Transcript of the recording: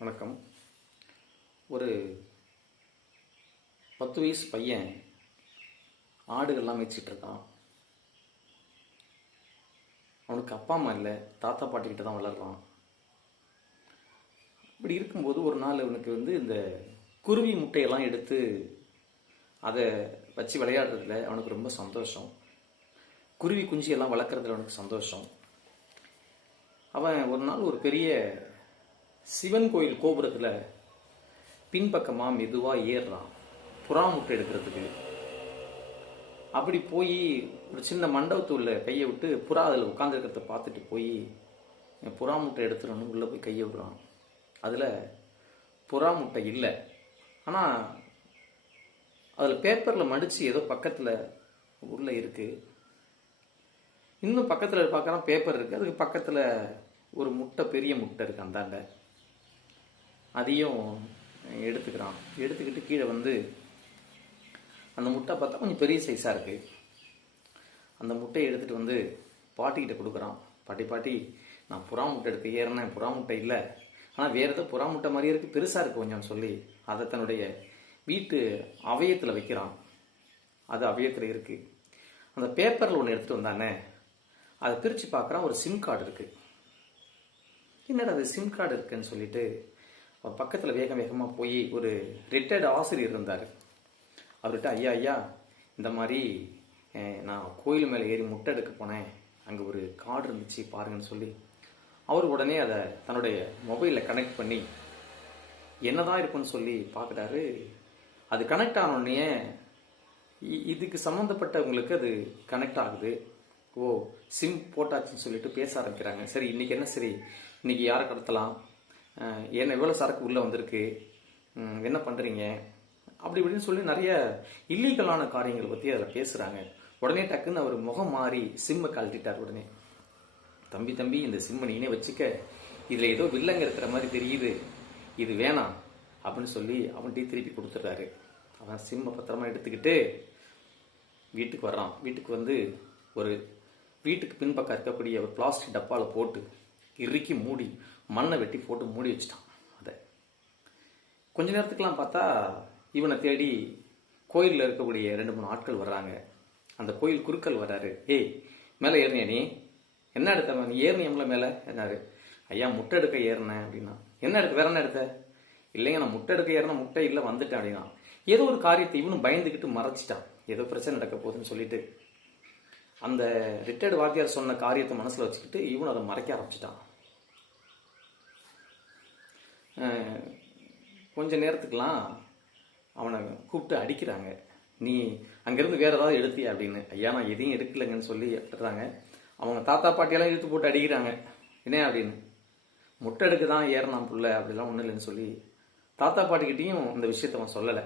வணக்கம். ஒரு 10 வயசு பையன் ஆடுகள்லாம் மேய்ச்சிட்டு இருக்கான். அவனுக்கு அப்பா அம்மா இல்லை, தாத்தா பாட்டிக்கிட்ட தான் வளர்றான். இப்படி இருக்கும்போது ஒரு நாள் அவனுக்கு இந்த குருவி முட்டையெல்லாம் எடுத்து அதை வச்சு விளையாடுறதுல அவனுக்கு ரொம்ப சந்தோஷம். குருவி குஞ்சியெல்லாம் வளர்க்குறதுல அவனுக்கு சந்தோஷம். அவன் ஒரு நாள் ஒரு பெரிய சிவன் கோயில் கோபுரத்தில் பின்பக்கமாக மெதுவாக ஏறுறான் புறா முட்டை எடுக்கிறதுக்கு. அப்படி போய் ஒரு சின்ன மண்டபத்துள்ள கையை விட்டு புறா அதில் உட்காந்துருக்கிறத பார்த்துட்டு போய் புறா முட்டை எடுத்துடணும் உள்ளே போய் கையை விடுறான். அதில் புறா முட்டை இல்லை, ஆனால் அதில் பேப்பரில் மடித்து ஏதோ பக்கத்தில் உள்ளே இருக்குது. இன்னும் பக்கத்தில் பார்க்குறான், பேப்பர் இருக்குது, அதுக்கு பக்கத்தில் ஒரு முட்டை, பெரிய முட்டை இருக்குது. அந்தாண்ட அதையும் எடுத்துக்கிறான். எடுத்துக்கிட்டு கீழே அந்த முட்டை பார்த்தா கொஞ்சம் பெரிய சைஸாக இருக்குது. அந்த முட்டையை எடுத்துகிட்டு பாட்டிக்கிட்ட கொடுக்குறான். பாட்டி, நான் புறா முட்டை எடுத்து ஏறினேன், புறா முட்டை இல்லை, ஆனால் வேறு ஏதோ புறா முட்டை மாதிரியே இருக்குது, பெருசாக இருக்குது கொஞ்சம் சொல்லி அதை தன்னுடைய வீட்டு அவயத்தில் வைக்கிறான். அது அவயத்தில் இருக்குது. அந்த பேப்பரில் ஒன்று எடுத்துகிட்டு வந்தானே, அதை பிரித்து பார்க்குறான். ஒரு சிம் கார்டு இருக்குது. என்னடா அது சிம் கார்டு இருக்குன்னு சொல்லிட்டு அவன் பக்கத்தில் வேகமாக போய் ஒரு ரிட்டையர்டு ஆசிரியர் இருந்தார். அவர்கிட்ட, ஐயா, இந்த மாதிரி நான் கோயில் மேலே ஏறி முட்டை எடுக்க போனேன், அங்கே ஒரு கார்டு இருந்துச்சு பாருங்கன்னு சொல்லி அவர் உடனே அதை தன்னுடைய மொபைலில் கனெக்ட் பண்ணி என்னதான் இருக்குன்னு சொல்லி பார்க்குறாரு. அது கனெக்ட் ஆனோடனே இதுக்கு சம்மந்தப்பட்டவங்களுக்கு அது கனெக்ட் ஆகுது. ஓ, சிம் போட்டாச்சுன்னு சொல்லிட்டு பேச ஆரம்பிக்கிறாங்க. சரி, இன்றைக்கி என்ன, சரி இன்றைக்கி யாரை கடத்தலாம், என்ன எவ்வளோ சரக்கு உள்ளே வந்திருக்கு, என்ன பண்ணுறீங்க, அப்படி இப்படின்னு சொல்லி நிறைய இல்லீகலான காரியங்களை பற்றி அதில் பேசுகிறாங்க. உடனே டக்குன்னு அவர் முகம் மாறி சிம்மை கழட்டிட்டார். உடனே, தம்பி இந்த சிம்மை நீனே வச்சுக்க, இதில் ஏதோ வில்லங்க இருக்கிற மாதிரி தெரியுது, இது வேணாம் அப்படின்னு சொல்லி அவன்கிட்ட திருப்பி கொடுத்துட்றாரு. அவன் சிம்மை பத்திரமா எடுத்துக்கிட்டு வீட்டுக்கு வர்றான். வீட்டுக்கு ஒரு வீட்டுக்கு பின்பக்கம் இருக்கக்கூடிய ஒரு பிளாஸ்டிக் டப்பாவில் போட்டு இறுக்கி மூடி மண்ணை வெட்டி போட்டு மூடி வச்சிட்டான். அதை கொஞ்ச நேரத்துக்கெல்லாம் பார்த்தா இவனை தேடி கோயிலில் இருக்கக்கூடிய 2-3 ஆட்கள் வர்றாங்க. அந்த கோயில் குருக்கள் வர்றாரு. ஏய், மேலே ஏறினியா நீ, என்ன எடுத்த, நீ ஏறினியம்ல மேலே என்னாரு? ஐயா, முட்டை எடுக்க ஏறினேன் அப்படின்னா. என்ன எடுக்க, வேற என்ன எடுத்த? இல்லைங்க, நான் முட்டை எடுக்க ஏறினா முட்டை இல்லை வந்துட்டேன் அப்படின்னா. ஏதோ ஒரு காரியத்தை இவனும் பயந்துக்கிட்டு மறைச்சிட்டான், ஏதோ பிரச்சனை நடக்க போகுதுன்னு சொல்லிட்டு. அந்த ரிட்டையர்டு வாத்தியார் சொன்ன காரியத்தை மனசில் வச்சுக்கிட்டு இவனும் அதை மறைக்க ஆரம்பிச்சிட்டான். கொஞ்ச நேரத்துக்கெலாம் அவனை கூப்பிட்டு அடிக்கிறாங்க. நீ அங்கேருந்து வேறு ஏதாவது எடுத்தியா அப்படின்னு. ஐயா, நான் எதையும் எடுக்கலைங்கன்னு சொல்லி எடுத்துடுறாங்க. அவங்க தாத்தா பாட்டியெல்லாம் இழுத்து போட்டு அடிக்கிறாங்க. என்ன அப்படின்னு, முட்டை எடுக்க தான் ஏறினான் புள்ள, அப்படிலாம் ஒன்றும் இல்லைன்னு சொல்லி தாத்தா பாட்டிக்கிட்டையும் இந்த விஷயத்த அவன் சொல்லலை.